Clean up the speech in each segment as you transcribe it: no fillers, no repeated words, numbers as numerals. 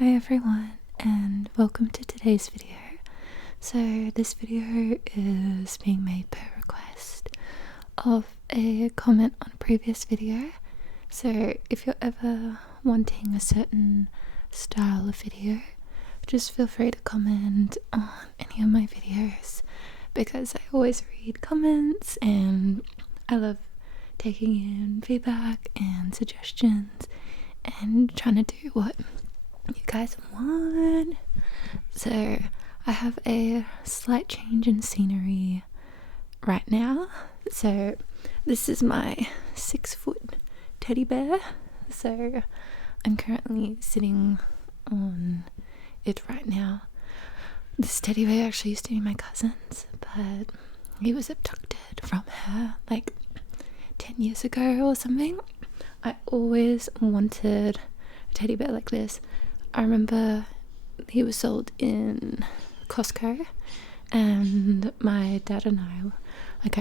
Hi everyone, and welcome to today's video. So this video is being made per request of a comment on a previous video. So if you're ever wanting a certain style of video, just feel free to comment on any of my videos, because I always read comments and I love taking in feedback and suggestions and trying to do what you guys want. So I have a slight change in scenery right now. So this is my 6-foot teddy bear. So I'm currently sitting on it right now. This teddy bear actually used to be my cousin's, but he was abducted from her like 10 years ago or something. I always wanted a teddy bear like this. I remember he was sold in Costco, and my dad and I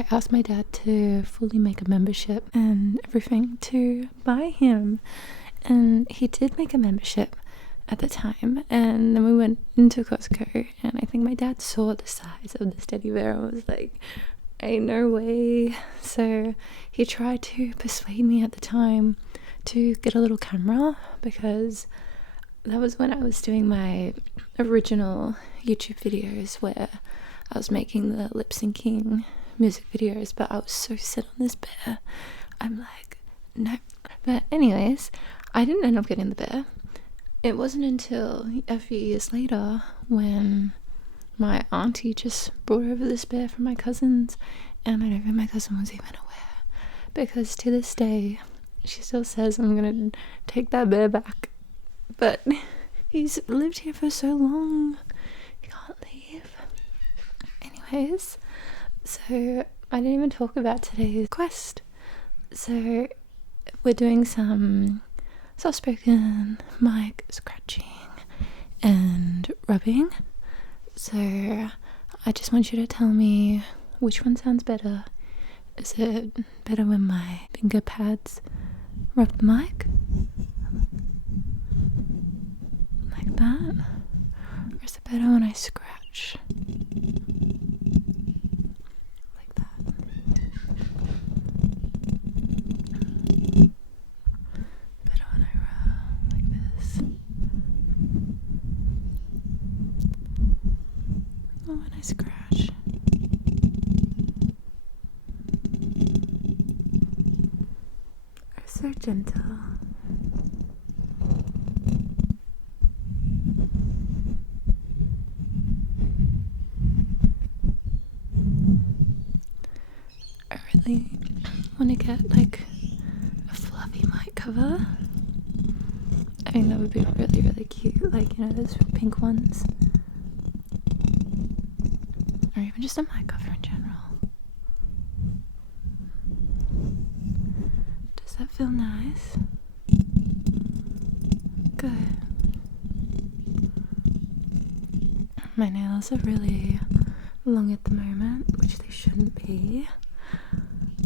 asked my dad to fully make a membership and everything to buy him, and he did make a membership at the time. And then we went into Costco, and I think my dad saw the size of this teddy bear and was like, ain't no way. So he tried to persuade me at the time to get a little camera, because that was when I was doing my original YouTube videos where I was making the lip syncing music videos, but I was so set on this bear. I'm like, no. But anyways, I didn't end up getting the bear. It wasn't until a few years later when my auntie just brought over this bear from my cousins, and I don't think my cousin was even aware, because to this day she still says I'm gonna take that bear back. But he's lived here for so long, he can't leave. Anyways, so I didn't even talk about today's quest. So we're doing some soft-spoken mic scratching and rubbing. So I just want you to tell me which one sounds better. Is it better when my finger pads rub the mic? Like that? Or is it better when I scratch? Like that. Better when I rub like this. Or when I scratch. Or so gentle. I really want to get like a fluffy mic cover. I think that would be really, really cute, like, you know, those pink ones, or even just a mic cover in general. Does that feel nice? Good. My nails are really long at the moment, which they shouldn't be.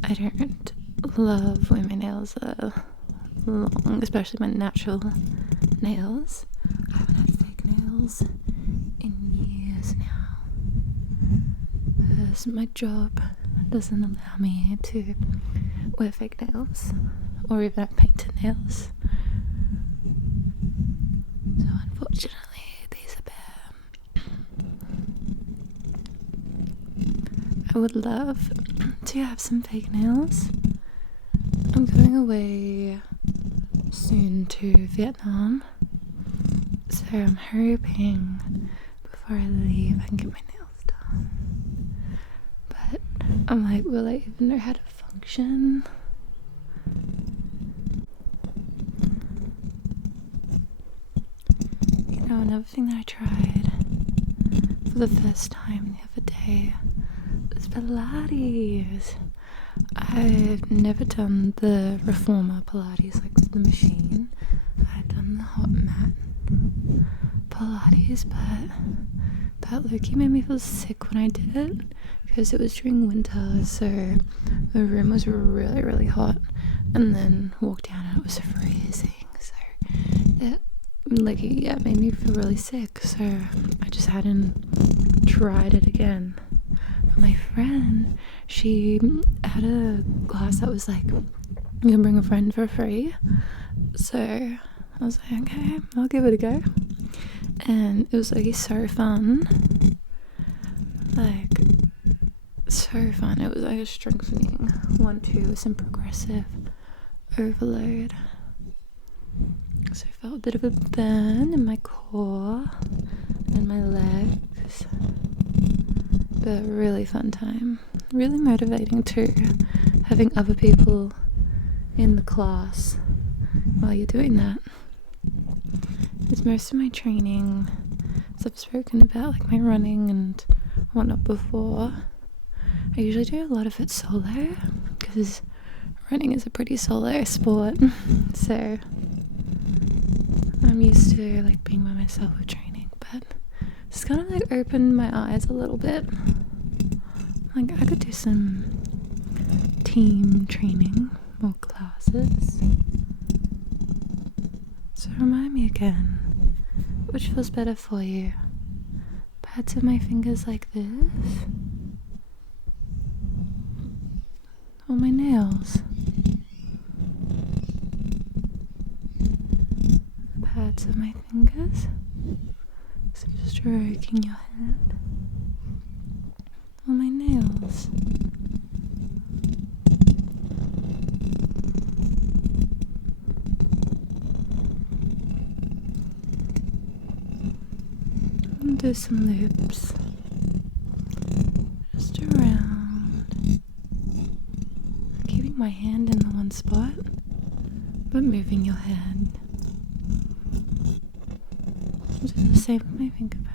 I don't love when my nails are long, especially my natural nails. I haven't had fake nails in years now, because my job doesn't allow me to wear fake nails or even have painted nails. So unfortunately these are bare. I would love to have some fake nails. I'm going away soon to Vietnam, so I'm hoping before I leave I can get my nails done. But I'm like, will I even know how to function? You know, another thing that I tried for the first time the other day was Pilates. I've never done the reformer Pilates, like the machine. I've done the hot mat Pilates, but Loki made me feel sick when I did it, because it was during winter, so the room was really, really hot, and then walked down and it was freezing, so it like, yeah, it made me feel really sick, so I just hadn't tried it again. But my friend, she had a class that was like, you can bring a friend for free. So I was like, okay, I'll give it a go. And it was like so fun. Like, so fun. It was like a strengthening 1-2 with some progressive overload. So I felt a bit of a burn in my core and my legs, but really fun time. Really motivating too, having other people in the class while you're doing that. Because most of my training, as I've spoken about, like my running and whatnot before, I usually do a lot of it solo, because running is a pretty solo sport. So I'm used to like being by myself with training, but it's kind of like opened my eyes a little bit. Like, I could do some team training or classes. So remind me again, which feels better for you? Pads of my fingers like this? Or my nails? Pads of my fingers? So just stroking your head. Or my nails? And do some loops. Just around. Keeping my hand in the one spot, but moving your head. Do the same with my finger pad.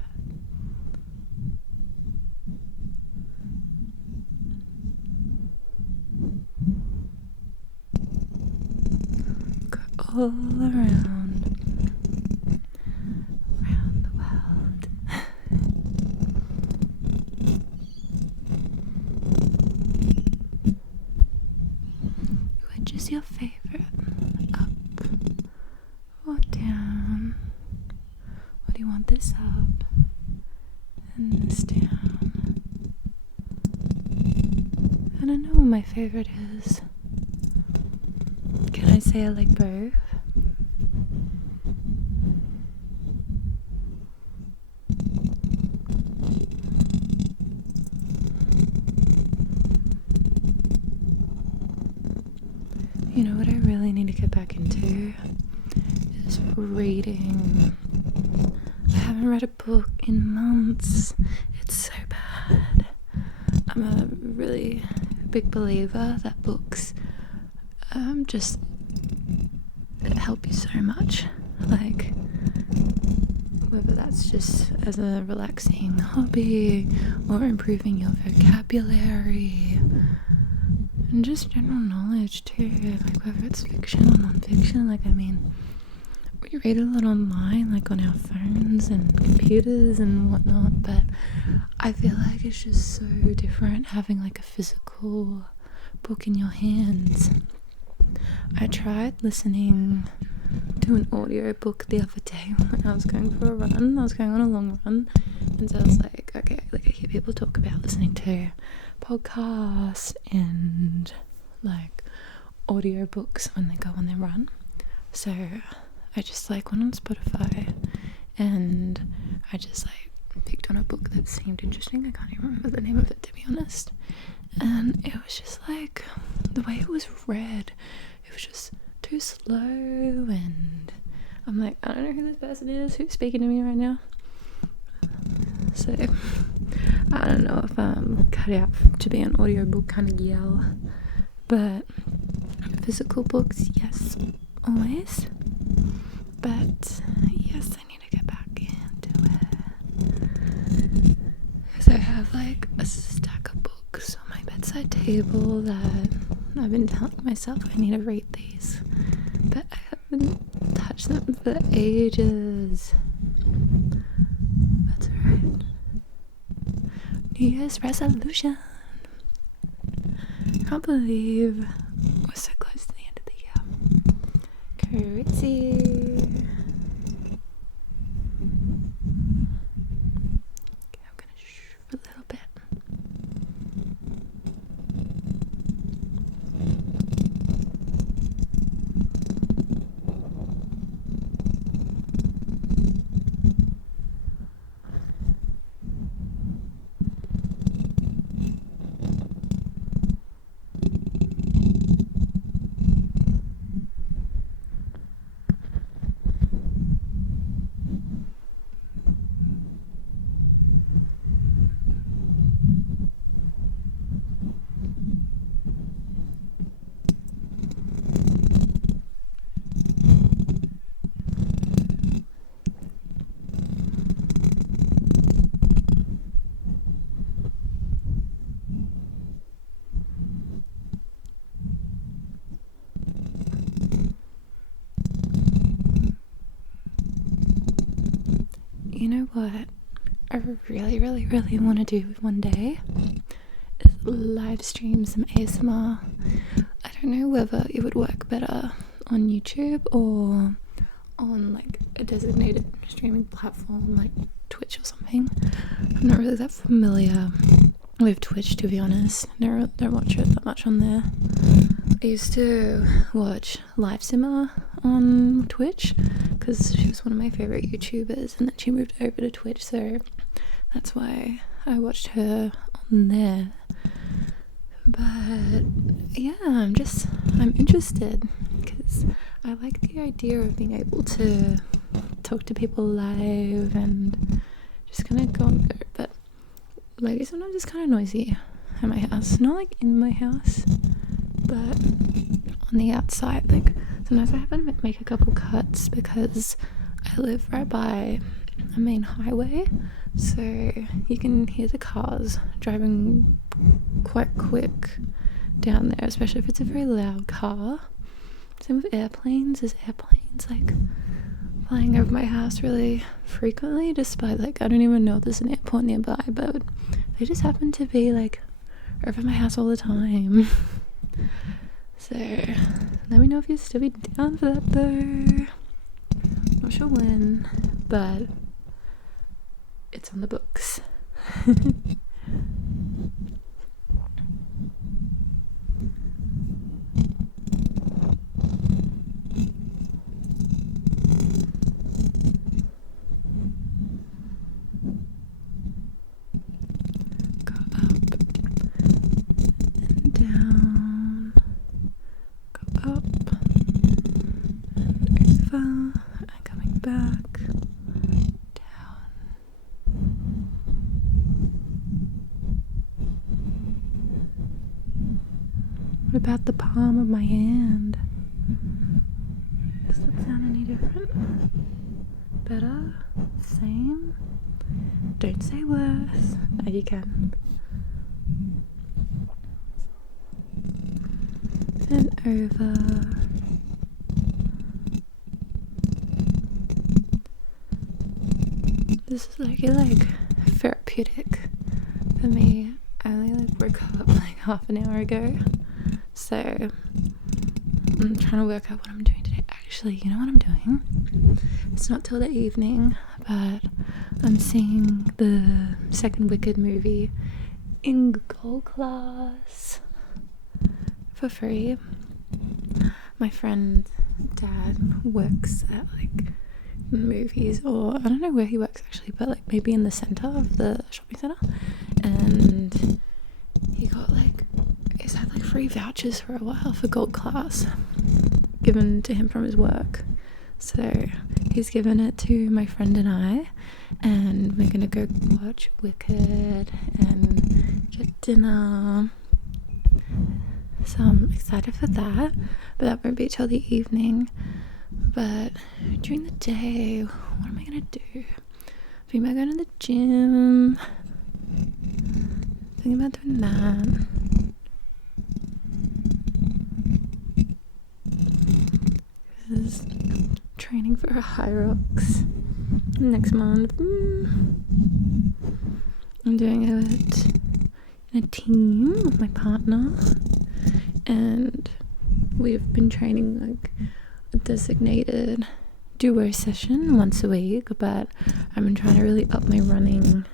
Go all around the world. Which is your favorite? Up or down? Or do you want this up and this down? I don't know what my favorite is. Can I say I like both? You know what I really need to get back into is reading. I haven't read a book in months. It's so bad. I'm a really big believer that books just help you so much. Like, whether that's just as a relaxing hobby or improving your vocabulary and just general knowledge too, like whether it's fiction or non-fiction. Like, I mean, we read a lot online, like on our phones and computers and whatnot, but I feel like it's just so different having like a physical book in your hands. I tried listening to an audio book the other day when I was going for a run. I was going on a long run, and so I was like, okay, like I hear people talk about listening to podcasts and like audio books when they go on their run. So I just like went on Spotify and I just like picked on a book that seemed interesting. I can't even remember the name of it, to be honest. And it was just like, the way it was read, it was just too slow, and I'm like, I don't know who this person is who's speaking to me right now. So I don't know if I'm cut out to be an audiobook kind of gal, but physical books, yes, always. But yes, I need to get back into it, because I have like a stack of books on my bedside table that I've been telling myself I need to read these, but I haven't touched them for ages. That's alright. New Year's resolution. I can't believe we're so close to the end of the year. Crazy. you know what I really, really, really want to do one day is live stream some ASMR. I don't know whether it would work better on YouTube or on like a designated streaming platform like Twitch or something. I'm not really that familiar with Twitch, to be honest. Don't watch it that much on there. I used to watch Live Simmer on Twitch because she was one of my favorite YouTubers, and then she moved over to Twitch, so that's why I watched her on there. But yeah, I'm interested because I like the idea of being able to talk to people live and just kind of go and go. But maybe sometimes it's kind of noisy at my house. Not like in my house, but on the outside. Like sometimes I have to make a couple cuts because I live right by a main highway, so you can hear the cars driving quite quick down there, especially if it's a very loud car. Same with airplanes. There's airplanes like flying over my house really frequently, despite like I don't even know if there's an airport nearby, but they just happen to be like over my house all the time. So let me know if you'll still be down for that though. Not sure when, but it's on the books. Go up and down. Go up and over and coming back. What about the palm of my hand? Does that sound any different? Better? Same? Don't say worse. No, you can. And over. This is like therapeutic for me. I only woke up like half an hour ago, so I'm trying to work out what I'm doing today. Actually, you know what I'm doing? It's not till the evening, but I'm seeing the second Wicked movie in gold class for free. My friend's dad works at like movies, or I don't know where he works actually, but like maybe in the centre of the shopping centre, and he's had like free vouchers for a while for gold class given to him from his work, so he's given it to my friend and I, and we're gonna go watch Wicked and get dinner, so I'm excited for that, but that won't be till the evening. But during the day, what am I gonna do? Thinking about going to the gym. Thinking about doing that. Because training for a High Rocks next month. I'm doing it in a team with my partner, and we've been training like a designated duo session once a week, but I've been trying to really up my running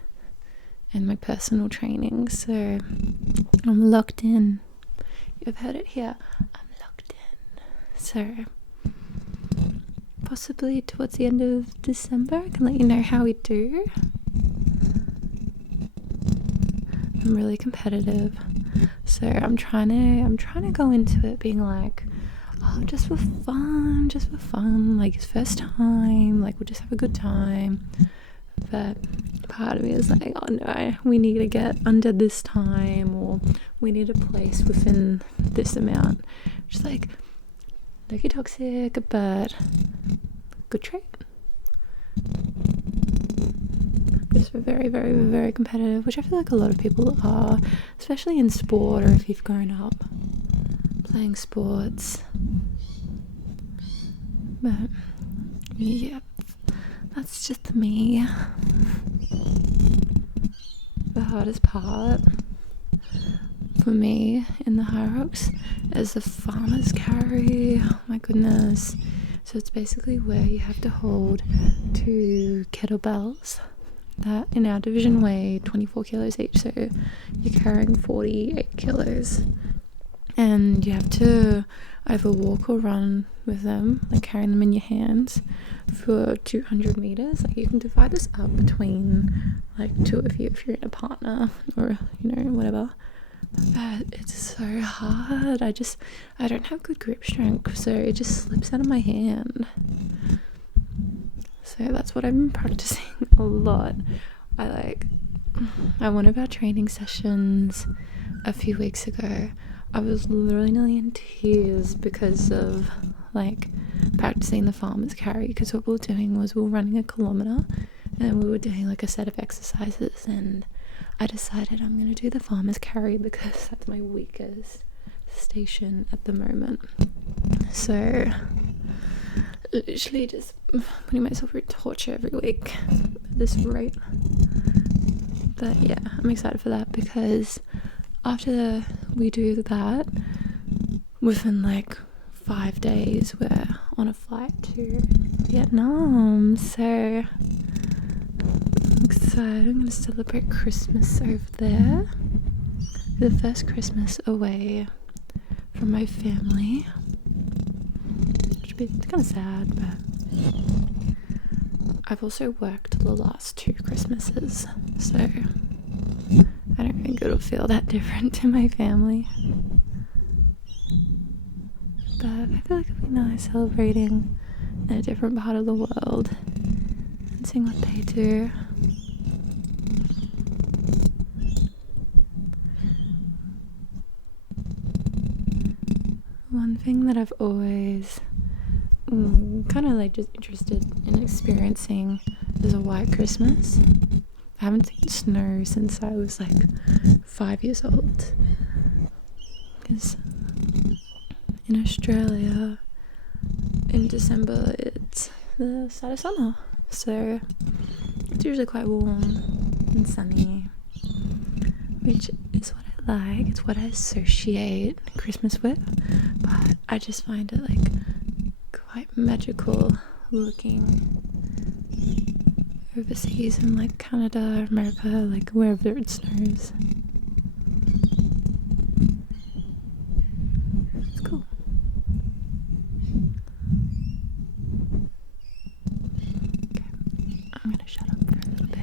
and my personal training, so I'm locked in. You've heard it here, I'm locked in. So possibly towards the end of December I can let you know how we do. I'm really competitive, so I'm trying to go into it being like, oh, just for fun, like it's first time, like we'll just have a good time. But part of me is like, oh no, we need to get under this time, or we need a place within this amount. Just like, low-key toxic, but good trait. Just very, very, very competitive, which I feel like a lot of people are, especially in sport, or if you've grown up playing sports. But yeah, that's just me. The hardest part for me in the high rocks is the farmer's carry. Oh my goodness. So it's basically where you have to hold 2 kettlebells that in our division weigh 24 kilos each, so you're carrying 48 kilos, and you have to either walk or run with them, like carrying them in your hands for 200 meters. Like you can divide this up between like 2 of you if you're in a partner or whatever, but it's so hard. I don't have good grip strength, so it just slips out of my hand. So that's what I've been practicing a lot. One of our training sessions a few weeks ago, I was literally nearly in tears because of like practicing the farmer's carry, because what we were doing was we were running 1 kilometer and we were doing like a set of exercises, and I decided I'm going to do the farmer's carry because that's my weakest station at the moment. So literally just putting myself through torture every week at this rate. But yeah, I'm excited for that, because after we do that, within like 5 days we're on a flight to Vietnam. So I'm excited. I'm going to celebrate Christmas over there, the first Christmas away from my family, which would be kind of sad, but I've also worked the last 2 Christmases, so I don't think it'll feel that different to my family. But I feel like it'll be nice celebrating in a different part of the world and seeing what they do. One thing that I've always kind of like just interested in experiencing is a white Christmas. I haven't seen snow since I was like 5 years old, because in Australia in December it's the start of summer, so it's usually quite warm and sunny, which is what I like. It's what I associate Christmas with, but I just find it like quite magical looking overseas in like Canada, America, like wherever it snows. It's cool. Okay, I'm gonna shut up for a little bit.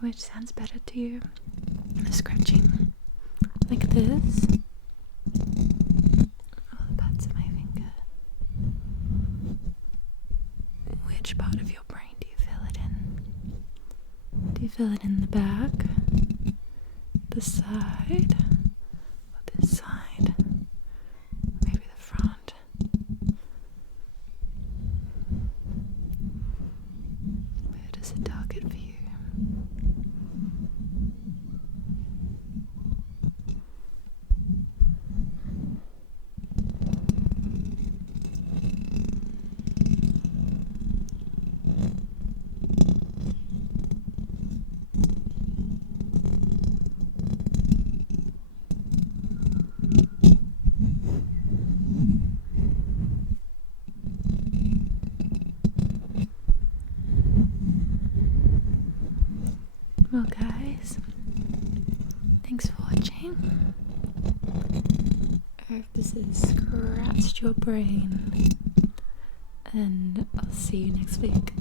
Which sounds better to you? Scratching like this? Oh, the parts of my finger. Which part of your brain do you feel it in? Do you fill it in the back, the side, or this side, maybe the front. Where does it target for you? Well guys, thanks for watching. I hope this has scratched your brain, and I'll see you next week.